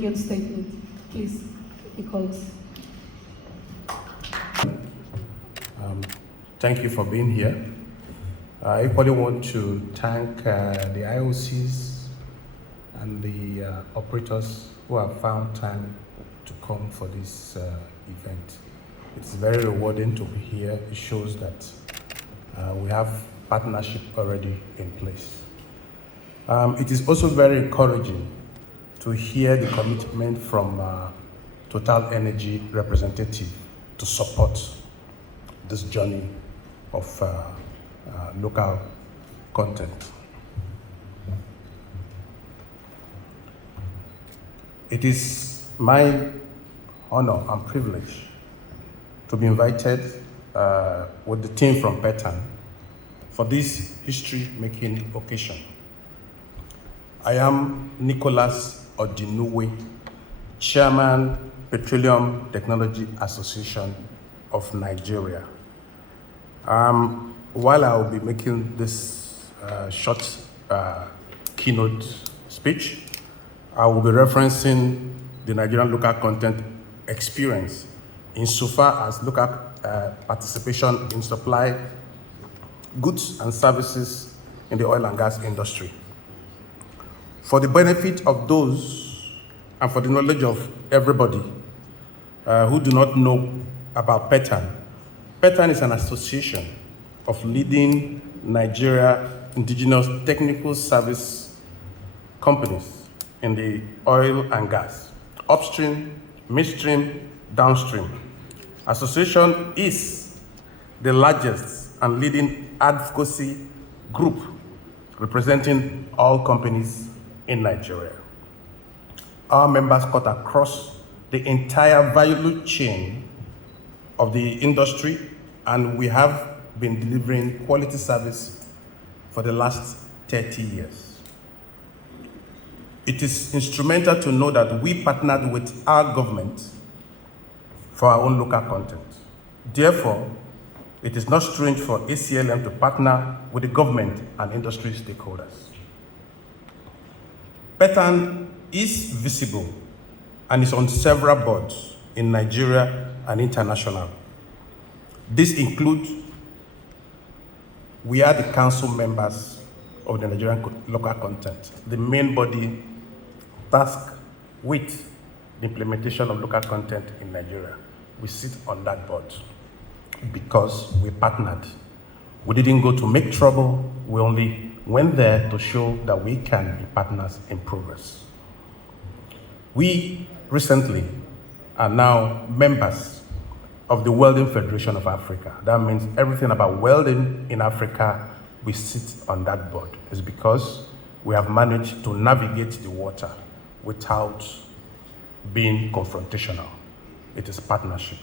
Your statement, please, Nicolas. Thank you for being here. I equally want to thank the IOCs and the operators who have found time to come for this event. It's very rewarding to be here. It shows that we have partnership already in place. It is also very encouraging to hear the commitment from Total Energy representative to support this journey of local content. It is my honor and privilege to be invited with the team from PETAN for this history-making occasion. I am Nicolas Odinuwe, Chairman, Petroleum Technology Association of Nigeria. While I will be making this short keynote speech, I will be referencing the Nigerian local content experience insofar as local participation in supply goods and services in the oil and gas industry. For the benefit of those and for the knowledge of everybody who do not know about PETAN, PETAN is an association of leading Nigeria indigenous technical service companies in the oil and gas, upstream, midstream, downstream. Association is the largest and leading advocacy group representing all companies in Nigeria. Our members cut across the entire value chain of the industry, and we have been delivering quality service for the last 30 years. It is instrumental to know that we partnered with our government for our own local content. Therefore, it is not strange for ACLM to partner with the government and industry stakeholders. PETAN is visible and is on several boards in Nigeria and international. This includes, we are the council members of the Nigerian local content, the main body tasked with the implementation of local content in Nigeria. We sit on that board because we partnered. We didn't go to make trouble, we only went there to show that we can be partners in progress. We recently are now members of the Welding Federation of Africa. That means everything about welding in Africa, we sit on that board. It's because we have managed to navigate the water without being confrontational. It is partnership.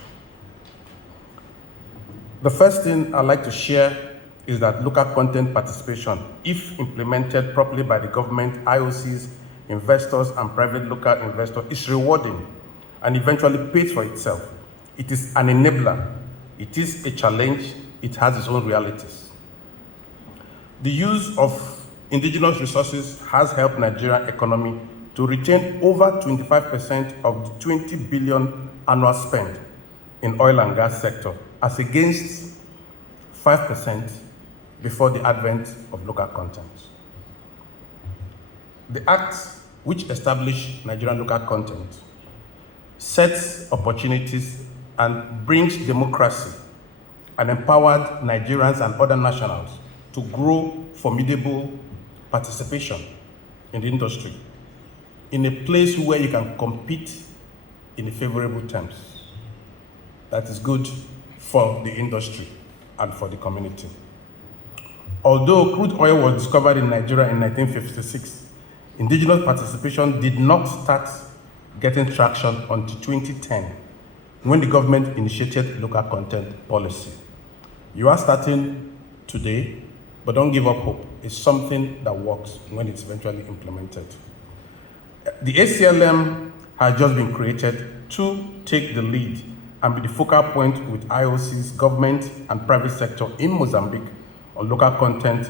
The first thing I'd like to share is that local content participation, if implemented properly by the government, IOCs, investors, and private local investors, is rewarding and eventually pays for itself. It is an enabler. It is a challenge. It has its own realities. The use of indigenous resources has helped Nigerian economy to retain over 25% of the 20 billion annual spend in oil and gas sector, as against 5% before the advent of local content. The Act, which established Nigerian local content, sets opportunities and brings democracy and empowered Nigerians and other nationals to grow formidable participation in the industry in a place where you can compete in favorable terms. That is good for the industry and for the community. Although crude oil was discovered in Nigeria in 1956, indigenous participation did not start getting traction until 2010, when the government initiated local content policy. You are starting today, but don't give up hope. It's something that works when it's eventually implemented. The ACLM has just been created to take the lead and be the focal point with IOCs, government, and private sector in Mozambique on local content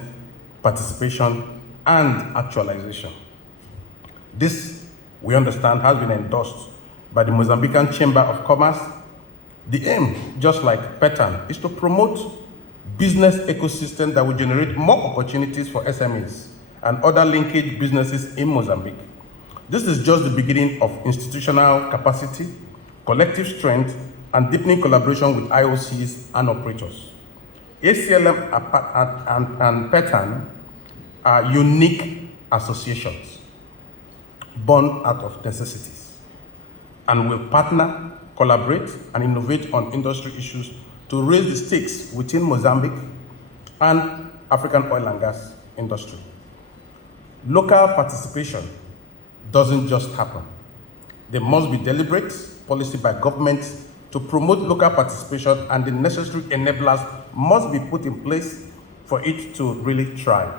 participation and actualization. This we understand, has been endorsed by the Mozambican Chamber of Commerce. The aim, just like PETAN, is to promote business ecosystem that will generate more opportunities for SMEs and other linkage businesses in Mozambique. This is just the beginning of institutional capacity, collective strength, and deepening collaboration with IOCs and operators. ACLM and PETAN are unique associations born out of necessities and will partner, collaborate, and innovate on industry issues to raise the stakes within Mozambique and African oil and gas industry. Local participation doesn't just happen. There must be deliberate policy by government to promote local participation, and the necessary enablers must be put in place for it to really thrive.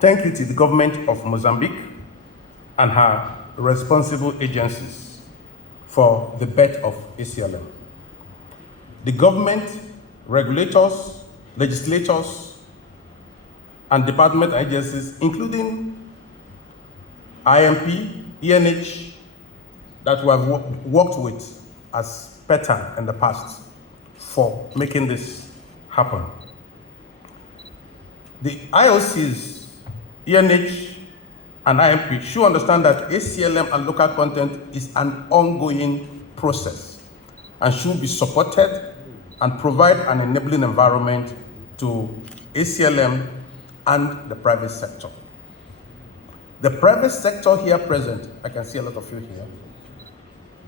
Thank you to the government of Mozambique and her responsible agencies for the birth of ACLM. The government, regulators, legislators, and department agencies, including IMP, ENH, that we have worked with as PETAN in the past for making this happen. The IOCs, ENH, and IMP should understand that ACLM and local content is an ongoing process and should be supported and provide an enabling environment to ACLM and the private sector. The private sector here present, I can see a lot of you here,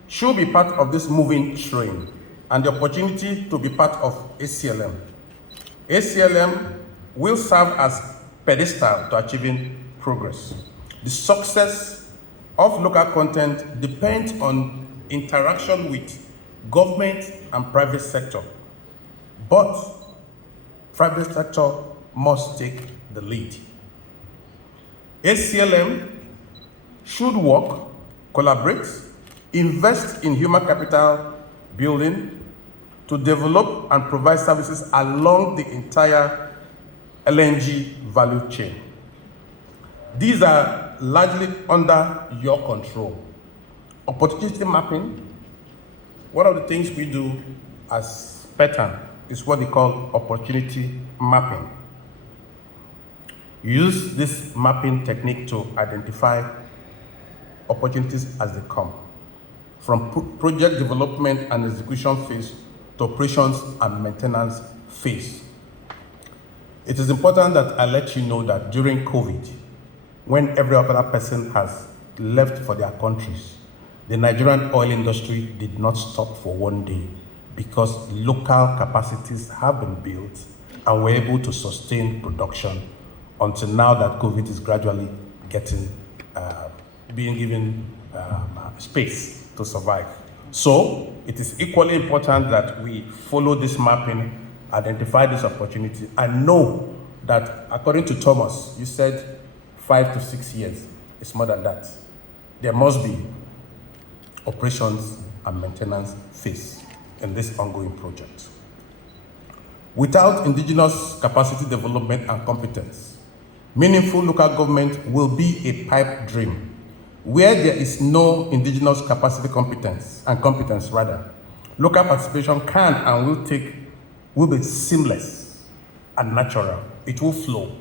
should be part of this moving train and the opportunity to be part of ACLM. ACLM will serve as pedestal to achieving progress. The success of local content depends on interaction with government and private sector, but private sector must take the lead. ACLM should work, collaborate, invest in human capital building to develop and provide services along the entire LNG value chain. These are largely under your control. Opportunity mapping, one of the things we do as PETAN is what they call opportunity mapping. You use this mapping technique to identify opportunities as they come, from project development and execution phase to operations and maintenance phase. It is important that I let you know that during COVID, when every other person has left for their countries, the Nigerian oil industry did not stop for one day because local capacities have been built and were able to sustain production until now that COVID is gradually being given space to survive. So it is equally important that we follow this mapping, identify this opportunity, and know that according to Thomas, you said 5 to 6 years. It's more than that. There must be operations and maintenance phase in this ongoing project. Without indigenous capacity development and competence, meaningful local government will be a pipe dream. Where there is no indigenous capacity competence, local participation can and will be seamless and natural. It will flow,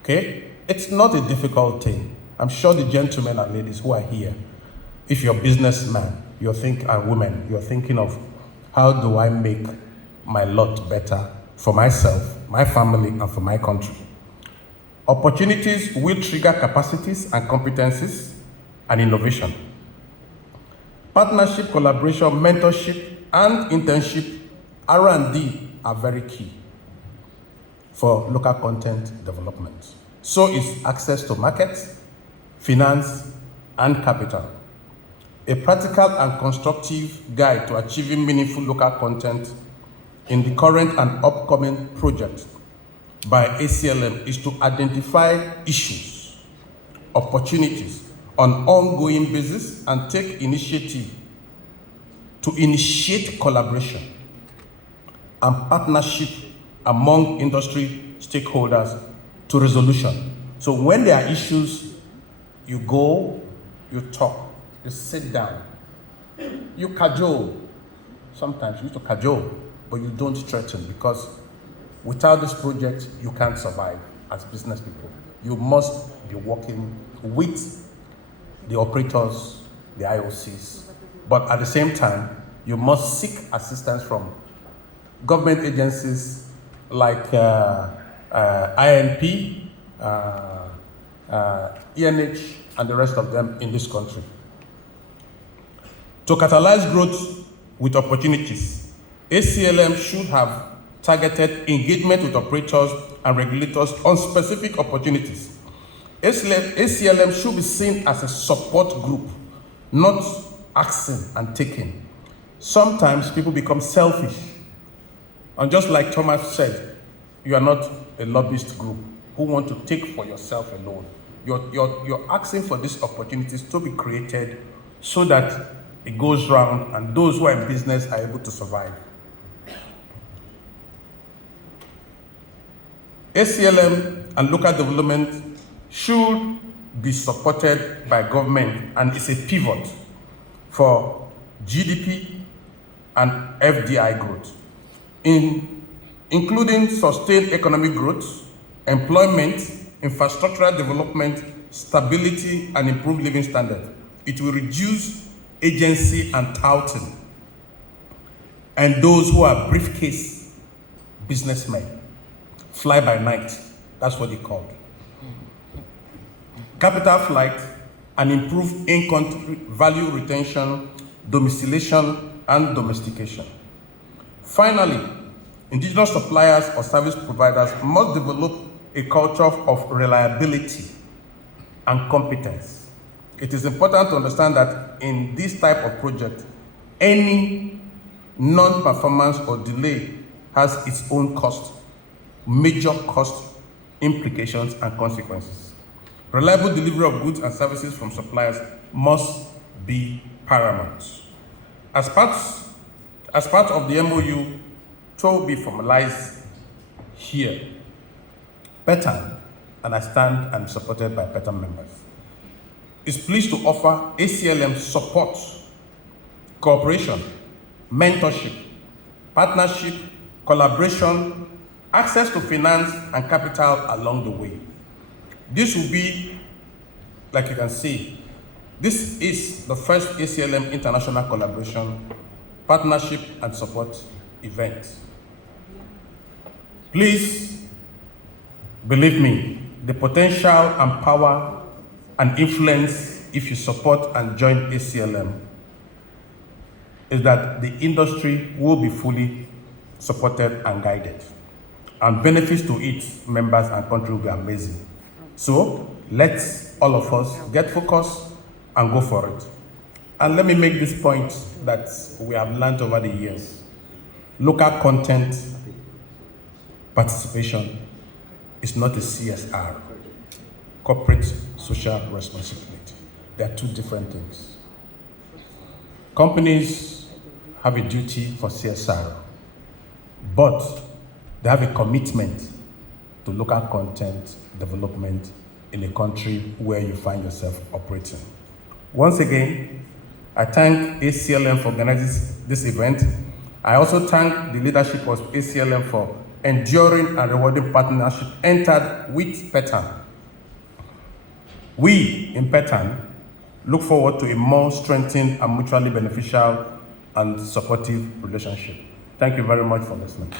okay? It's not a difficult thing. I'm sure the gentlemen and ladies who are here, if you're a businessman, and women, you're thinking of how do I make my lot better for myself, my family, and for my country. Opportunities will trigger capacities and competencies and innovation. Partnership, collaboration, mentorship, and internship, R&D are very key for local content development. So is access to markets, finance, and capital. A practical and constructive guide to achieving meaningful local content in the current and upcoming project by ACLM is to identify issues, opportunities on ongoing basis and take initiative to initiate collaboration and partnership among industry stakeholders to resolution. So when there are issues, you go, you talk, you sit down, you cajole. Sometimes you need to cajole, but you don't threaten, because without this project, you can't survive as business people. You must be working with the operators, the IOCs, but at the same time, you must seek assistance from government agencies like INP, ENH, and the rest of them in this country. To catalyze growth with opportunities, ACLM should have targeted engagement with operators and regulators on specific opportunities. ACLM should be seen as a support group, not asking and taking. Sometimes people become selfish. And just like Thomas said, you are not a lobbyist group who want to take for yourself alone. You're asking for these opportunities to be created so that it goes round and those who are in business are able to survive. ACLM and local development should be supported by government, and it's a pivot for GDP and FDI growth, including sustained economic growth, employment, infrastructural development, stability, and improved living standards. It will reduce agency and touting, and those who are briefcase businessmen, fly by night, that's what they call it. Capital flight and improve in-country value retention, domiciliation, and domestication. Finally, indigenous suppliers or service providers must develop a culture of reliability and competence. It is important to understand that in this type of project, any non-performance or delay has its own cost, major cost implications and consequences. Reliable delivery of goods and services from suppliers must be paramount. As part of the MOU to be formalized here, PETAN, and I stand and supported by PETAN members, is pleased to offer ACLM support, cooperation, mentorship, partnership, collaboration, access to finance and capital along the way. This will be, like you can see, this is the first ACLM international collaboration, partnership, and support event. Please believe me, the potential and power and influence if you support and join ACLM is that the industry will be fully supported and guided, and benefits to its members and country will be amazing. So let's all of us get focused and go for it. And let me make this point that we have learned over the years. Local content participation is not a CSR, corporate social responsibility. They are two different things. Companies have a duty for CSR, but they have a commitment to local content development in a country where you find yourself operating. Once again, I thank ACLM for organizing this event. I also thank the leadership of ACLM for enduring and rewarding partnership entered with PETAN. We in PETAN look forward to a more strengthened and mutually beneficial and supportive relationship. Thank you very much for listening.